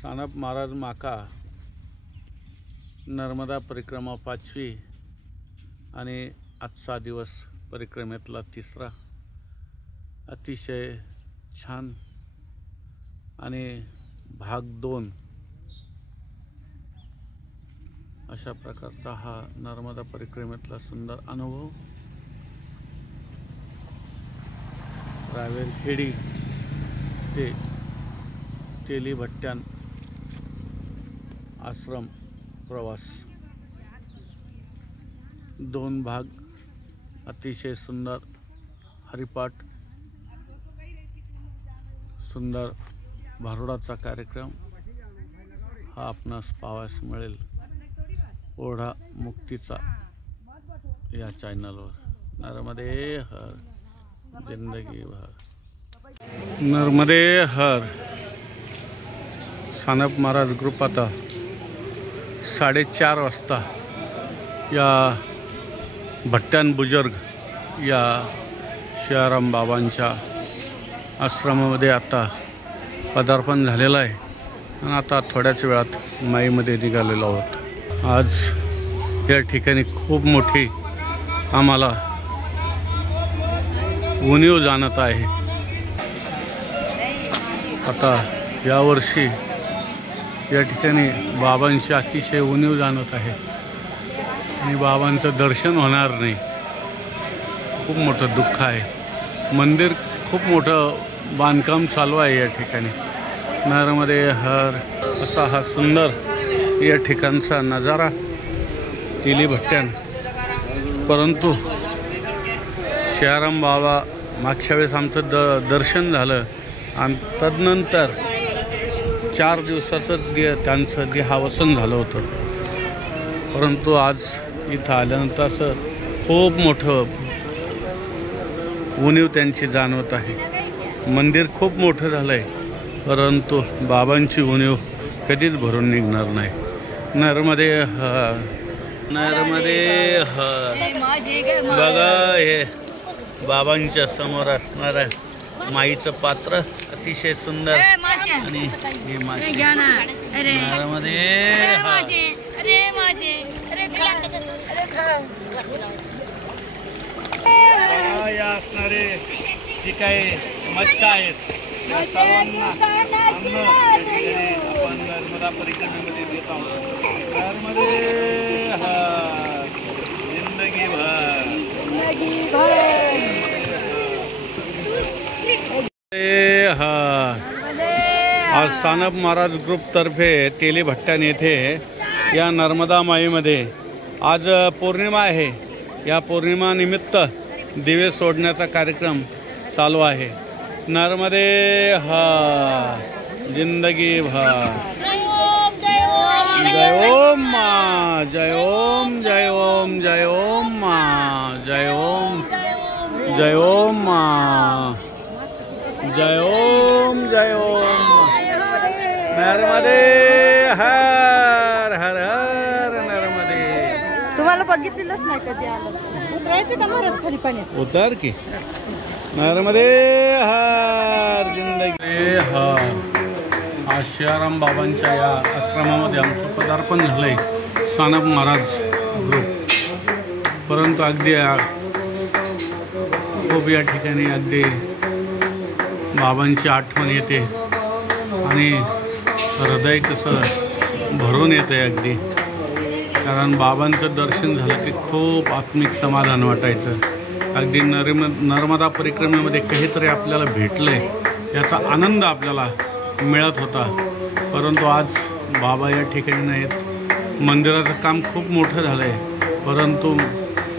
सानप महाराज माका नर्मदा परिक्रमा 5वी आणि आजचा दिवस परिक्रमेतला 3रा अतिशय छान आणि भाग 2 अशा प्रकारचा हा नर्मदा परिक्रमेतला सुंदर अनुभव रावेरखेडी ते तेली भट्ट्यान आश्रम प्रवास 2 भाग अतिशय सुंदर हरिपाठ सुंदर भारुडाचा कार्यक्रम हा आपणास पाहावयास मिळेल ओढा मुक्तीचा या चॅनलवर। नर्मदे हर जिंदगी भर नर्मदे हर। सानप महाराज ग्रुप आता 4:30 वाजता या भट्ट्यान बुजुर्ग या शियाराम बाबांच्या आश्रमामध्ये आता पदार्पण झालेलं आहे आणि आता थोड्याच वेळात माईमध्ये निघालेलो आहोत। आज या ठिकाणी खूप मोठी आम्हाला उणीव जाणत आहे। आता यावर्षी या ठिकाणी बाबांची अतिशय उणीव जाणत आहे आणि बाबांचं दर्शन होणार नाही। खूप मोठं दुःख आहे। मंदिर खूप मोठं बांधकाम चालू आहे या ठिकाणी। नर्मदे हर असा हा सुंदर या ठिकाणचा नजारा तेली भट्ट्यान। परंतु शियाराम बाबा मागच्या वेळेस आमचं दर्शन झालं आणि तदनंतर 4 दिवसाचं त्यांचं देहावसन झालं होतं। परंतु आज इथं आल्यानंतर असं खूप मोठं उणीव त्यांची जाणवत आहे। मंदिर खूप मोठं झालं आहे परंतु बाबांची उणीव कधीच भरून निघणार नाही। नर्मदे हर नर्मदे हर। बघा हे बाबांच्या समोर असणारं माईचं पात्र अतिशय सुंदर आणि हे माशी नर्मदे हर। या असणारे जी काही मच्छा आहेत त्या सर्वांना अन्न आपण नर्मदा परिक्रमेमध्ये देत आहोत। नर्मदे हर जिंदगी भर। आज सानप महाराज ग्रुप तर्फे तेली भट्ट्यान येथे या नर्मदा माईमध्ये आज पौर्णिमा आहे। या पौर्णिमा निमित्त दिवे सोडण्याचा कार्यक्रम चालू आहे। नर्मदे हर जिंदगी भर। जय ओम माँ जय ओम जय ओम जय ओम माँ जय ओम जय ओम माँ जय ओम जय ओम। नर्मदे हर हर हर नर्मदे। तुम्हाला बघितलेलंच नाही कधी आलं उतरायचं का महाराज खाली पाण्यात उतर की। नर्मदे हर जिंदगी हर। आज शियाराम बाबांच्या या आश्रमामध्ये आमचं पदार्पण झालंय सानप महाराज ग्रुप। परंतु अगदी खूप या ठिकाणी अगदी बाबांची आठवण येते आणि हृदय कसं भरून येते अगदी। कारण बाबांचं दर्शन झालं की खूप आत्मिक समाधान वाटायचं। अगदी नर्मदा परिक्रमेमध्ये काहीतरी आपल्याला भेटलंय याचा आनंद आपल्याला मिळत होता। परंतु आज बाबा या ठिकाणी नाहीत। मंदिराचं काम खूप मोठं झालं आहे परंतु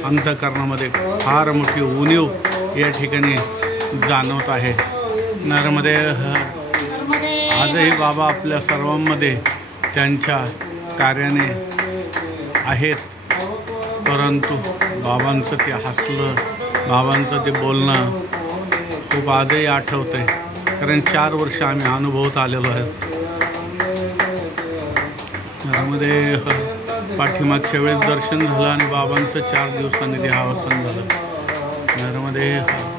अंतःकरणामध्ये फार मोठी उणीव या ठिकाणी जाणवत आहे। नर्मदे आजही बाबा आपल्या सर्वांमध्ये त्यांच्या कार्याने आहेत परंतु बाबांचं ते हसलं बाबांचं ते बोलणं खूप आजही आठवतं आहे। कारण 4 वर्ष आम्ही अनुभवत आलेलो आहे। नर्मदे पाठीमागच्या वेळेस दर्शन झालं आणि बाबांचं 4 दिवसांनी देहावसन झालं। नर्मदे हर।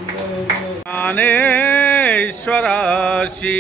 ज्ञानेश्वराशी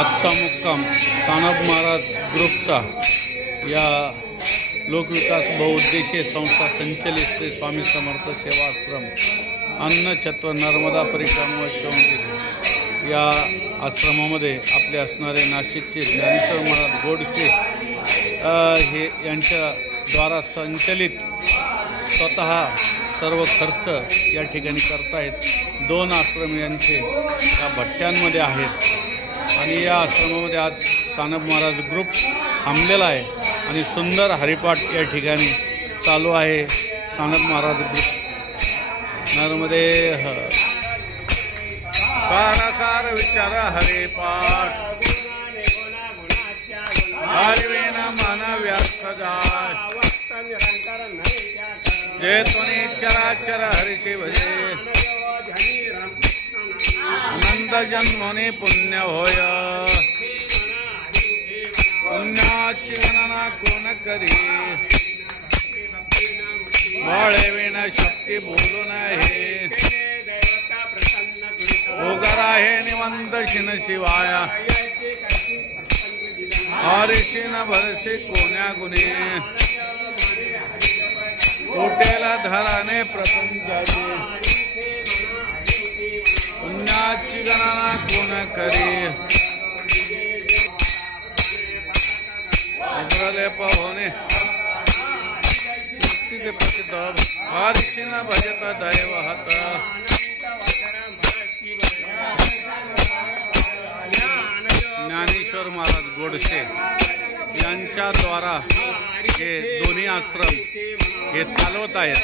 आजचा मुक्काम सानप महाराज ग्रुपचा या लोकविकास बहुउद्देशीय संस्था संचलित श्री स्वामी समर्थ सेवाश्रम अन्नछत्र नर्मदा परिक्रमा शिवंगी या आश्रमामध्ये आपले असणारे नाशिकचे ज्ञानेश्वर महाराज गोडसे हे यांच्याद्वारा संचलित स्वतः सर्व खर्च या ठिकाणी करतायत। 2 आश्रम यांचे या भट्ट्यांमध्ये आहेत आणि या आश्रमामध्ये आज सानप महाराज ग्रुप थांबलेला आहे आणि सुंदर हरिपाठ या ठिकाणी चालू आहे। सानप महाराज ग्रुप नर्मदे कार विचार हरिपाठ हरिवेना मन व्यर्थ जाय जे तुनी चराचर हरिषि भजे अनंत जन्मोनी पुण्य होय पुण्याची गणना कोण करी बाळे विना शक्ती बोलू नये ओगरा हे निवंत शिन शिवाया हरिषि न भरसी कोण्या गुणे कोटेला धराने प्रपंचाची पुण्याची गणना कोण करी उग्रले पवने प्रसिद्ध हरिषि न भजत दैवहत ज्ञानेश्वर महाराज गोडसे यांच्याद्वारा हे दोन्ही आश्रम हे चालवत आहेत।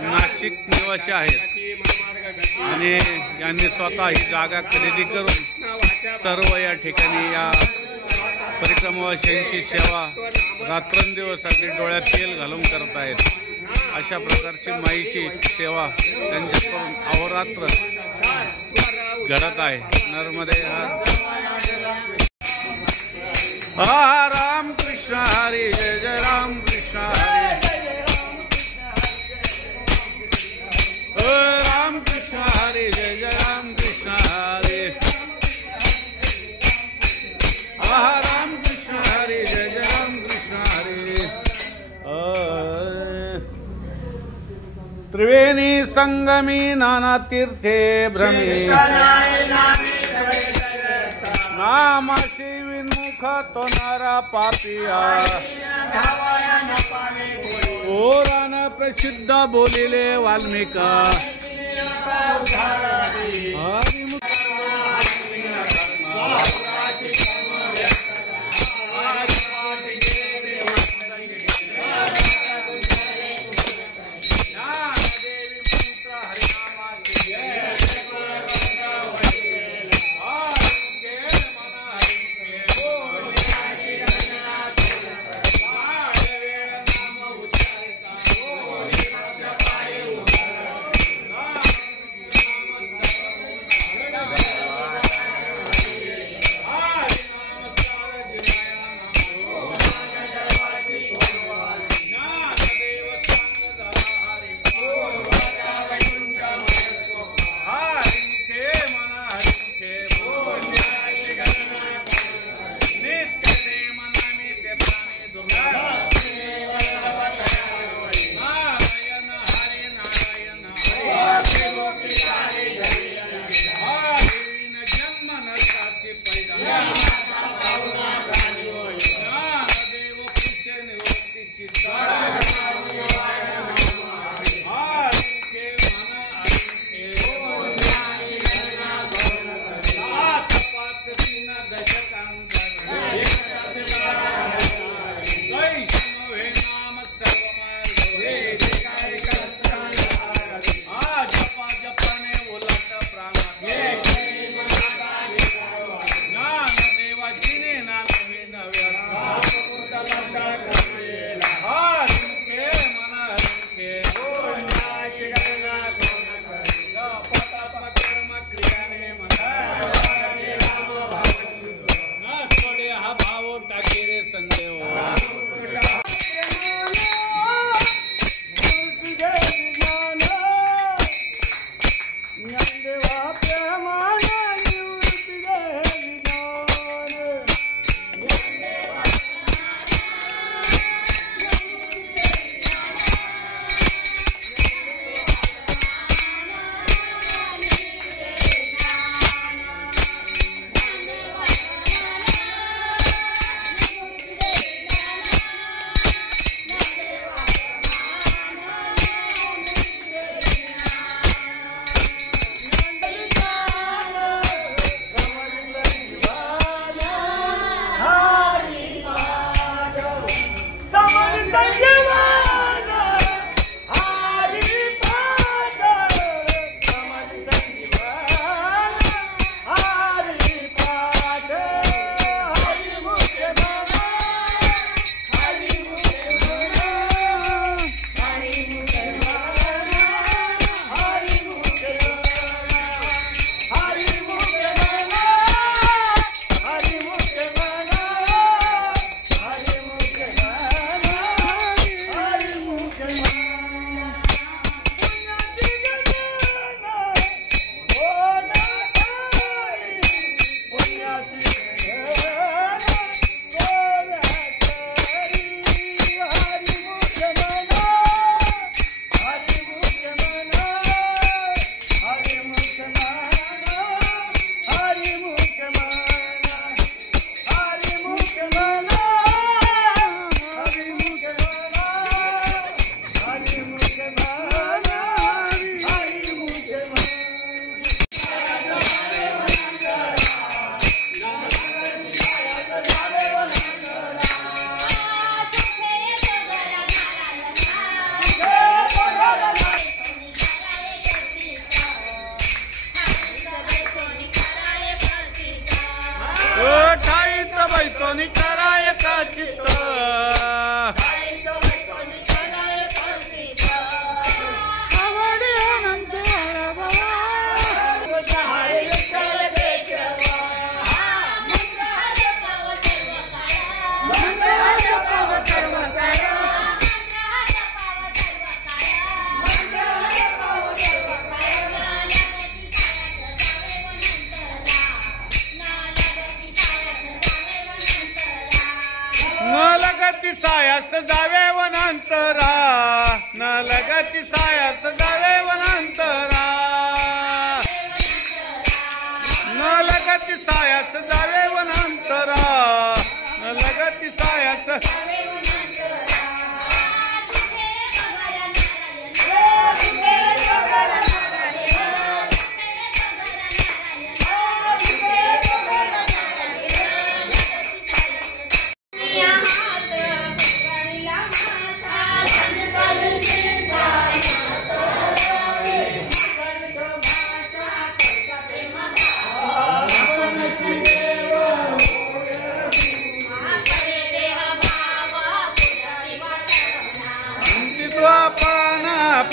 नाशिक निवासी आहेत आणि यांनी स्वतः ही जागा खरेदी करून सर्व या ठिकाणी या परिक्रमावासियांची सेवा रात्रंदिवस अगदी डोळ्यात तेल घालून करत आहेत। अशा प्रकारची माईची सेवा त्यांच्याकडून अहोरात्र घडत आहे। नर्मदे हा राम कृष्ण हरी जय जय राम कृष्ण हरी राम कृष्ण हरी जय जय राम कृष्ण हरी राम कृष्ण हरी जय जय राम कृष्ण हरी त्रिवेणी संगमी नाना तीर्थे भ्रमी नामाशी विन्मुख तो नारा पापिया ओरान प्रसिद्ध बोलिले वाल्मिका सायास जावे वनांतरा न लगती सायास जावे वनांतरा न लगती सायास जावे वनांतरा न लगती सायास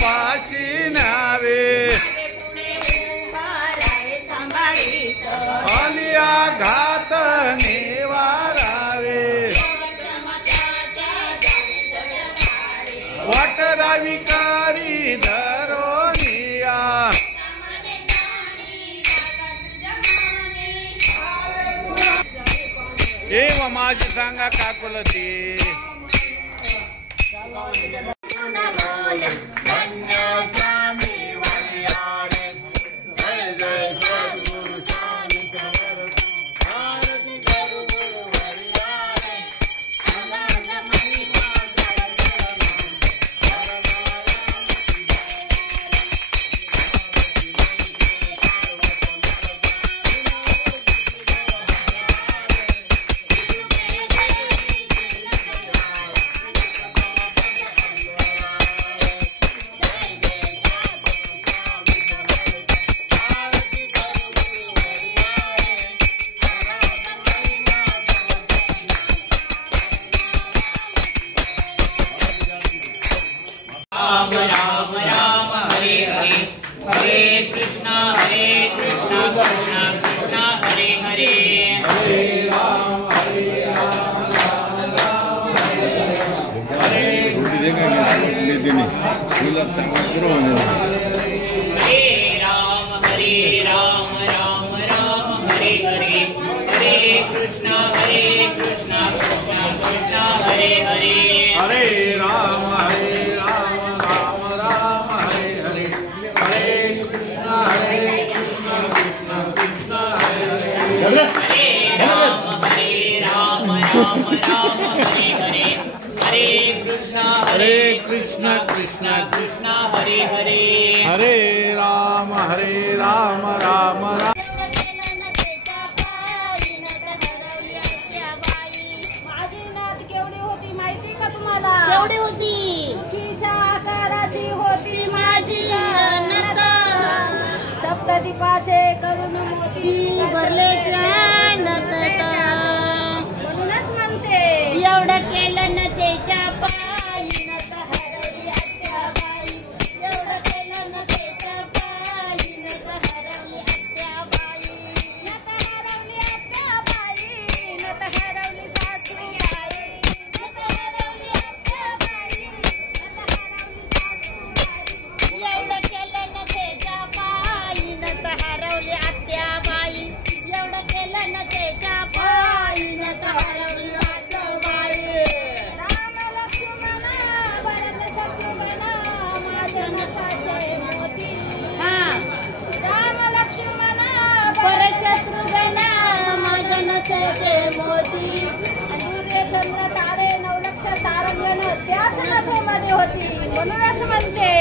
पाशी नावे आलिया घात निवारावे वाटरा विकारी धरोनिया एव माझी सांगा काकुलती राम राम हरे हरे हरे कृष्णा कृष्णा कृष्णा हरे हरे हरे राम राम राम हरे हरे राम हरे राम राम राम। माझी नात केवढी होती माहिती का तुम्हाला? केवढी होती? मुठीच्या आकाराची होती माझी नत. सप्तदीपाचे करून मोती भरले त्या नत. म्हणूनच म्हणते एवढं केलं न त्याच्या पायी नत हरवली आत्याबाई. एवढं केलं न त्याच्या पायी नत हरवली आत्याबाई. नत हरवली आत्याबाई, नत हरवली सासूबाई, नत हरवली आत्याबाई, नत हरवली सासूबाई. एवढं केलं न त्याच्या पायी नत हरवली आत्याबाई. एवढं केलं न त्याच्या पायी नत हरवली सासूबाई. राम लक्ष्मण भरत शत्रुघ्न माझ्या नथाचे मोती. हा. राम लक्ष्मण परत शत्रुघ्न माझ्या नथेचे मोती. सूर्य चंद्र तारे नवलक्ष तारंगण त्याच नथेमध्ये होती. म्हणूनच म्हणते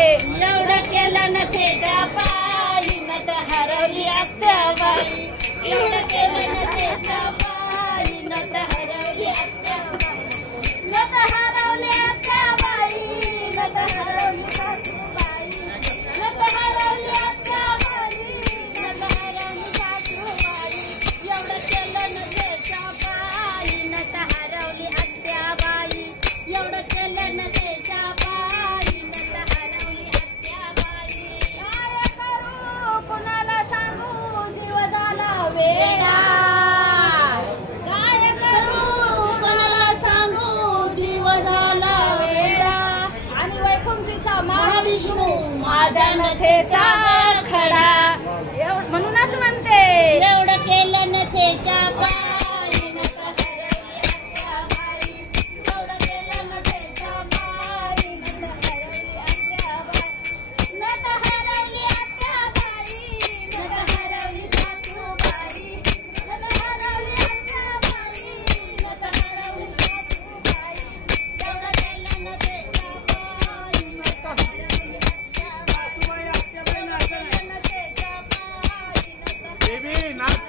एवढं केलं न त्याच्या पायी नत हरवली आत्याबाई. एवढं केलं न त्याच्या पायी नत हरवली आत्याबाई. नत हरवली आत्याबाई, नत हरवली सासूबाई, नत हरवली आत्याबाई, नत हरवली सासूबाई. एवढं केलं न त्याच्या पायी नत हरवली आत्याबाई. एवढं केलं न त्याच्या पायी नत हरवली आत्याबाई. काय करू कुणाला सांगू जीव झाला वेडा. काय करू कोणाला सांगू जीव झाला वेडा. आणि वैकुंठीचा महाविष्णू माझ्या नथेचा खडा. म्हणूनच म्हणते एवढं केलं न त्याच्या पायी नत हरवली आत्याबाई. एवढं केलं न त्याच्या पायी नत हरवली आत्याबाई. नत हरवली आत्याबाई, नत हरवली सासूबाई, नत हरवली आत्याबाई, नत हरवली सासूबाई. एवढं केलं न त्याच्या पायी नत हरवली आत्याबाई. एवढं केलं न त्याच्या पायी नत बेबी नाच.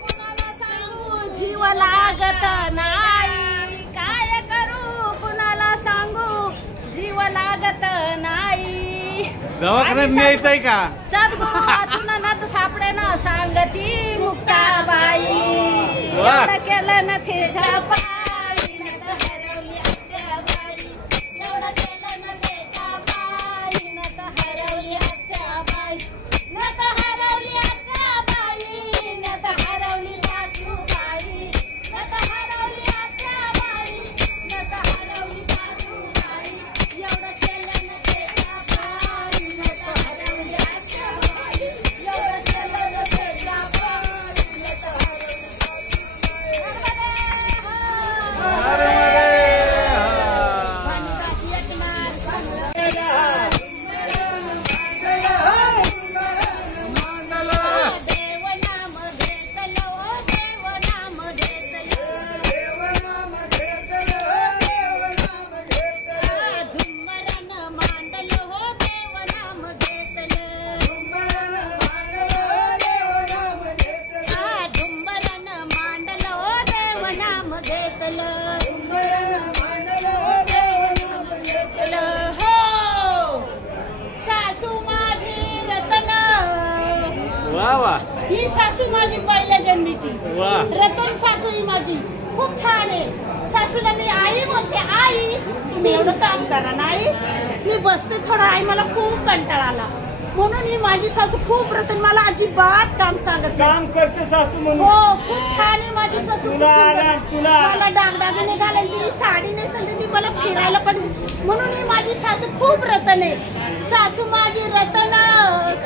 कुणाला सांगू जीव लागत नाही. काय करू कुणाला सांगू जीव लागत नाही. दवाखान्यात न्यायचंय का? सद्गुरू वाचून नथ सापडे ना सांगती मुक्ताबाई. वा. एवढं केलं नथीच्या पायी नत हरवली आत्याबाई. एवढं केलं न त्याच्या पायी नत हरवली आत्याबाई. नत हरवली आत्याबाई. नत हरवली सासूबाई. नत हरवली आत्याबाई. नत हरवली सासूबाई. एवढं केलं न त्याच्या पायी नत हरवली आत्याबाई. एवढं केलं न त्याच्या पायी नत हरवली अरे अरे हा. वा वा ही सासू माझी पहिल्या जन्मीची. वा. रतन सासू ही माझी खूप छान आहे. सासूला मी आई बोलते. आई तुम्ही एवढं काम करा नाही. मी बसते थोडं. आई मला खूप कंटाळा आला म्हणून ही माझी सासू खूप रतन. मला अजिबात काम सांगत नाही. काम करते सासू म्हणून. हो खूप छान आहे माझी सासू. तुला आराम, तुला आराम. मला डागडागिने घालेल ती साडी नेसल ती मला फिरायला पण. म्हणून ही माझी सासू खूप रतन आहे. सासू माझी रतन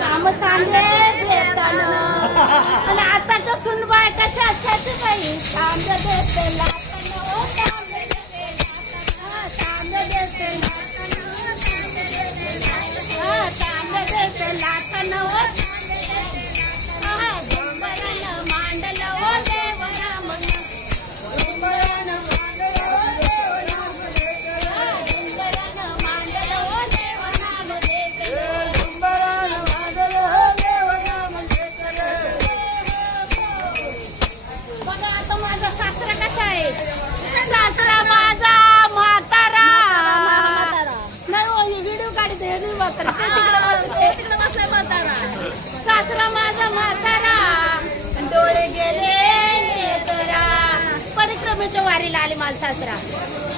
काम सांगे बेतन. आणि आताच्या सुनबाई कशा असतात बाई. काम देते लाटण ओ काम देते लाटण. काम देते लाटण. काम देते लाटण ओ. झुंबरानं मांडलं ओ देवना मन. झुंबरानं मांडलं ओ देवना मन. झुंबरानं मांडलं ओ देवना आले माझा सासरा.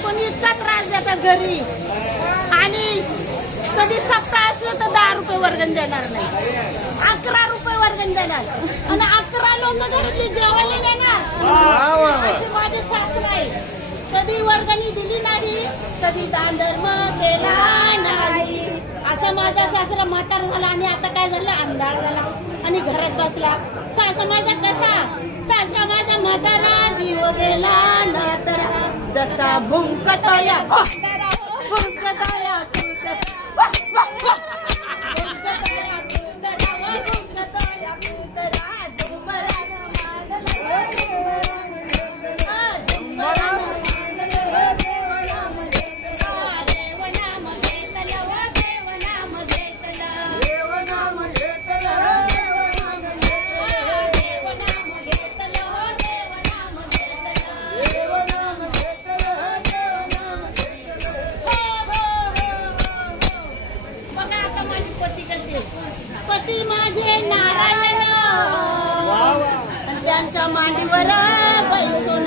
पण इतका त्रास देतात घरी. आणि कधी सप्ताह असलं तर 10 रुपये वर्गण देणार नाही, 11 रुपये वर्गण देणार आणि 11 लोक घरी जेवायला देणार. अशी माझी सासरा आहे. कधी वर्गणी दिली नाही, कधी दान धर्म केला नाही. असं माझा सासरा म्हातारा झाला आणि आता काय झालं, अंधार झाला आणि घरात बसला. सासरा माझा कसा, सासरा माझा म्हातारा जीव गेला नातरा. जसा भुंकतया भुंकतया पती माझे नारायण, त्यांच्या मांडीवर बैसून.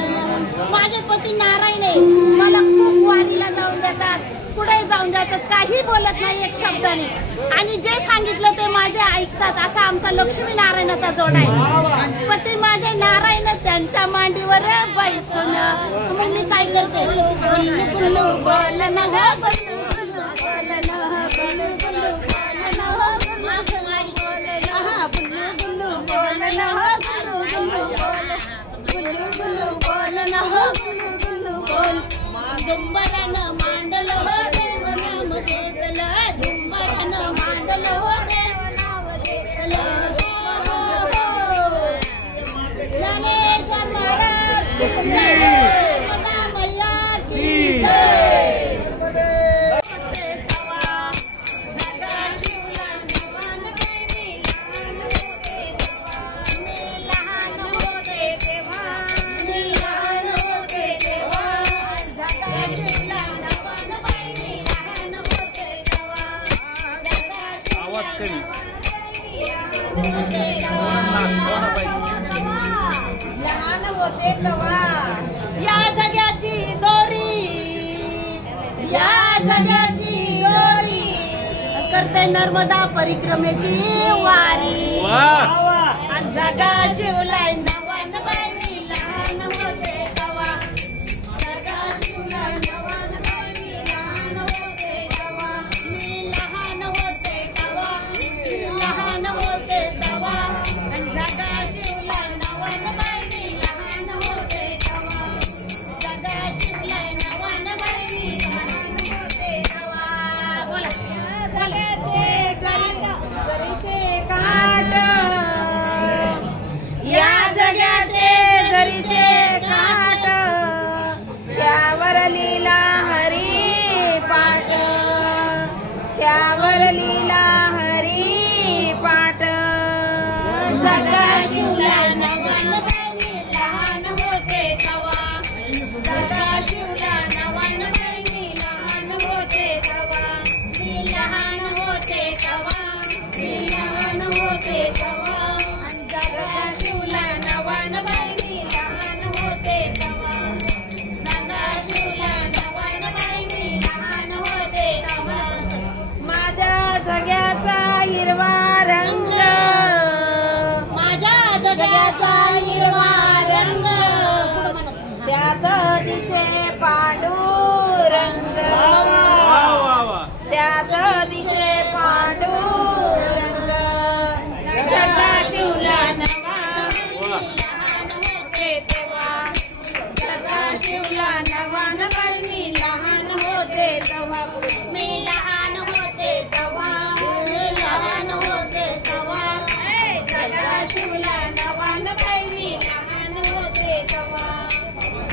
माझे पती नारायण आहे. मला खूप वारीला जाऊन देतात, पुढे जाऊन जातात, काही बोलत नाही एक शब्दाने. आणि जे सांगितलं ते माझे ऐकतात. असा आमचा लक्ष्मी नारायणाचा जोड आहे. पती माझे नारायण, त्यांच्या मांडीवर बैसून. मग मी काय करते, गुल्लू गुल्लू बोलन हो, गुल्लू गुल्लू बोलन हो, गुल्लू गुल्लू बोलन हो, गुल्लू बोलन हो, गुल्लू गुल्लू बोल, गुल्लू गुल्लू बोलन हो, गुल्लू गुल्लू बोल. झुंबरानं मांडलं हो देव नाम घेतलं, झुंबरानं मांडलं हो देव नाम घेतलं. ज्ञानेश्वर महाराज की जय, मगा मैया की जय. या जगाची दोरी, या जगाची दोरी करते नर्मदा परिक्रमेची वारी. आणि जगा शिवलाय नवन बाई लहान होते तवा, जगा शिवलाय नवन बाई लहान होते तवा. मी लहान होते तवा, मी लहान होते तवा. आणि जगा शिवलाय नवन बाई लहान होते तवा, जगा शिवलाय नवन बाई लहान होते तवा. बोला जरीचे काट, या जगाचे जरीचे काट, त्यावर लीला हरी पाठ, त्यावर लीला हरी पाठ. जगा शिवला नवन बाई लहान होते तवा, जगा शिवला नवन बाई लहान होते तवा. मी लहान होते तवा, मी लहान होते तवा. आणि जगा शिवला नवन बाई लहान होते तवा, जगा शिवला नवन बाई लहान होते तवा. माझ्या जग्याचा हिरवा रंग, माझ्या जग्याचा हिरवा रंग, त्यात दिशे पांडुरंग, त्यात दिशे पांडुरंग. जगा शिवला नवन लहान होते तेव्हा, जगा शिवला नवन बाई लहान होते तेव्हा. मी लहान होते तेव्हा, मी लहान होते तेव्हा. जगा शिवला नवन बाई लहान होते तेव्हा,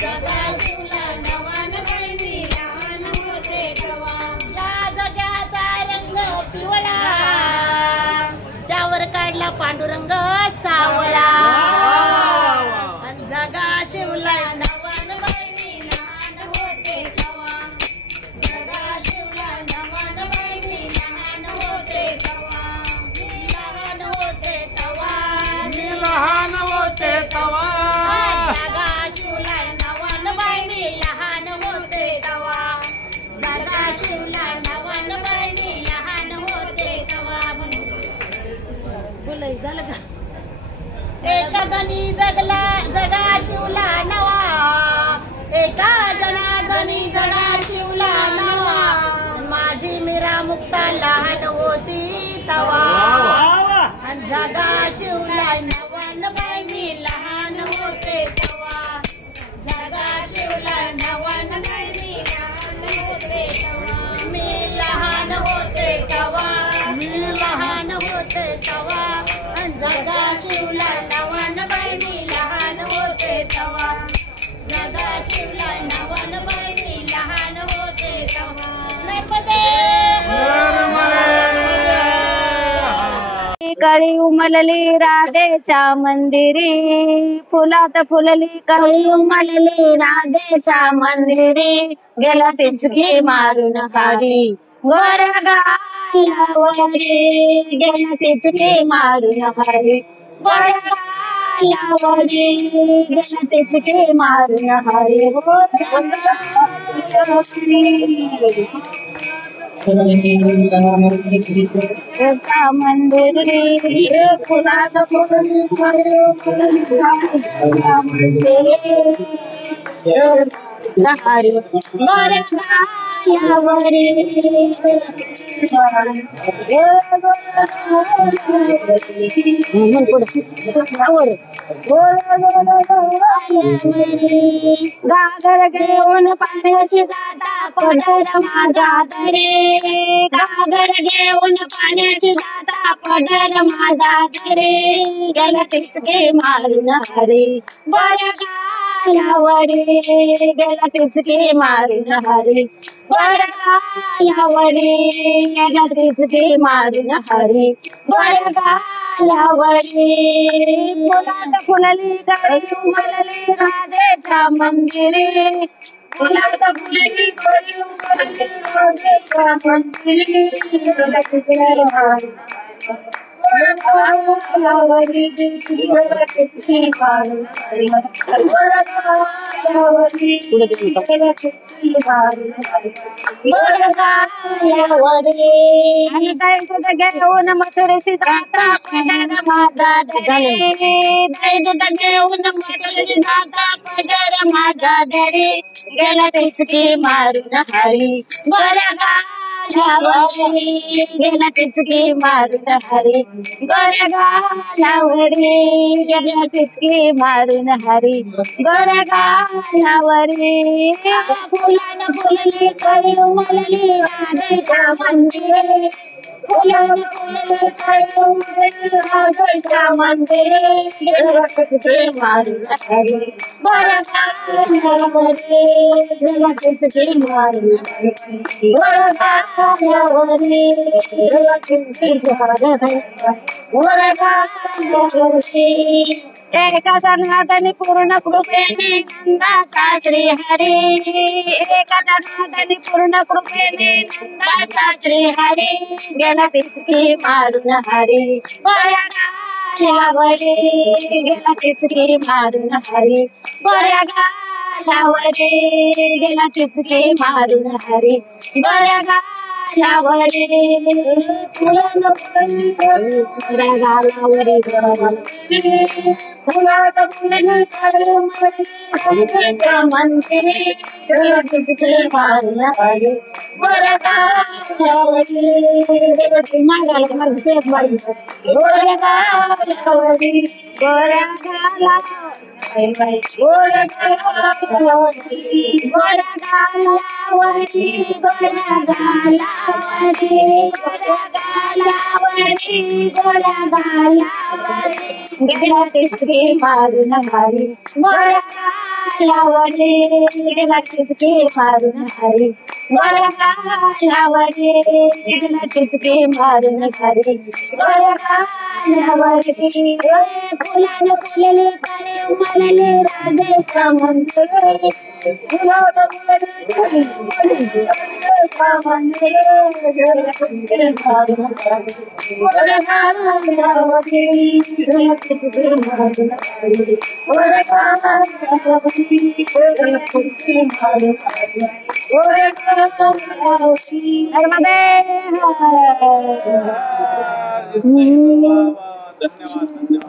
जगा शिवला नवन बाई लहान होते तेव्हा. या जगाचा रंग पिवळा, त्यावर काढला पांडुरंग सावळा. आणि जगा शिवलाय नवन बाई लहान होते तेव्हा, जगा शिवला नवन बाई लहान होते तेव्हा. मी लहान होते तेव्हा, मी लहान होते तेव्हा. जगा शिवलाय नवन बाई बाई झालं का एका धनी जगला जगा शिवला नवा एका जनाधनी जगा शिवला नवा माझी मीरा मुक्ता लहान होती तवा आणि जगा शिवला नवा न बाई मी लहान होते तवा जगा शिवला नवा न बाई मी लहान होते तवा मी लहान होते तवा मी लहान होते तवा आणि जगा शिवला नवा न बाई मी लहान होते तवा जगा शिवला नवा न बाई मी लहान होते तवा कळी उमलली राधेच्या मंदिरी फुलात फुलली कळी उमलली राधेच्या मंदिरी गेला पिचकी मारून खाली गोऱ्या गालावरी गेला पिचकी मारून खाली गोऱ्या गालावरी गेला पिचकी मारून खाली मंदिरी फुलात फुलली लहारी गोऱ्यावरी गागर घेऊन पाण्याची जाता पदर माझा तरी गागर घेऊन पाण्याची जाता पदर माझा तरी गेला तिचके मारून हरी गोऱ्या गालावरी गेला तिचके मारून हरी गोऱ्या गालावरी गेला तिचके मारून हरी गोऱ्या गालावरी फुलात फुलली कळी उमलली राधेच्या मंदिरी फुलात फुलली कळी उमलली राधेच्या मंदिरी गोऱ्यावरी आणि दैद घेऊन मथुरेशी जाता पदर माझा धरी दैद घेऊन मथुरेशी जाता पदर माझा धरी गेला तिचकी मारून हरी गोऱ्या गालावरी गेला तिचकी मारून हरी गोऱ्या गालावरी गेला तिचकी मारून हरी गोऱ्या गालावरी फुलान फुलली कळी उमलली राधेच्या मंदिरी फुलान फुलली कळी उमलली राधेच्या मंदिरी गेला तिचकी मारून हरी गोऱ्या गालावरी गेला तिचकी मारून हरी गोऱ्या गालावरी गेला तिचकी मारून हरी गोऱ्या गालावरी एका जनार्दनी पूर्ण कृपेने नंदाचा श्री हरी एका जनार्दनी पूर्ण कृपेने नंदाचा श्री हरी गेला तिचकी मारून हरी गोऱ्या गालावरी गेला तिचकी मारून हरी गोऱ्या गालावरी गेला तिचकी मारून हरी गोऱ्या गालावरी फुलान फुलली गोऱ्या गालावरी फुलात फुलली कळी उमलली राधेच्या मंदिरी गेला तिचकी मारून हरी गोऱ्या गालावरी गोऱ्या गालावरी गोऱ्या गालावरी गोऱ्या गालावरी गोऱ्या गालावरी गोऱ्या गालावरी गोऱ्या गालावरी गोऱ्या गालावरी गेला तिचकी मारून हरी गोऱ्या गालावरी गेला तिचकी मारून हरी गोऱ्या गालावरी गेला तिचकी मारून हरी गोऱ्या गालावरी फुलान फुलली कळी उमलली राधेच्या मंदिरी फुलात फुलली कळी उमलली राधेच्या मंदिरी गेला तिचकी मारून हरी गोऱ्या गालावरी गेला तिचकी मारून हरी गोऱ्या गालावरी गेला तिचकी मारून हरी गोऱ्या गालावरी नर्मदे धन्यवाद.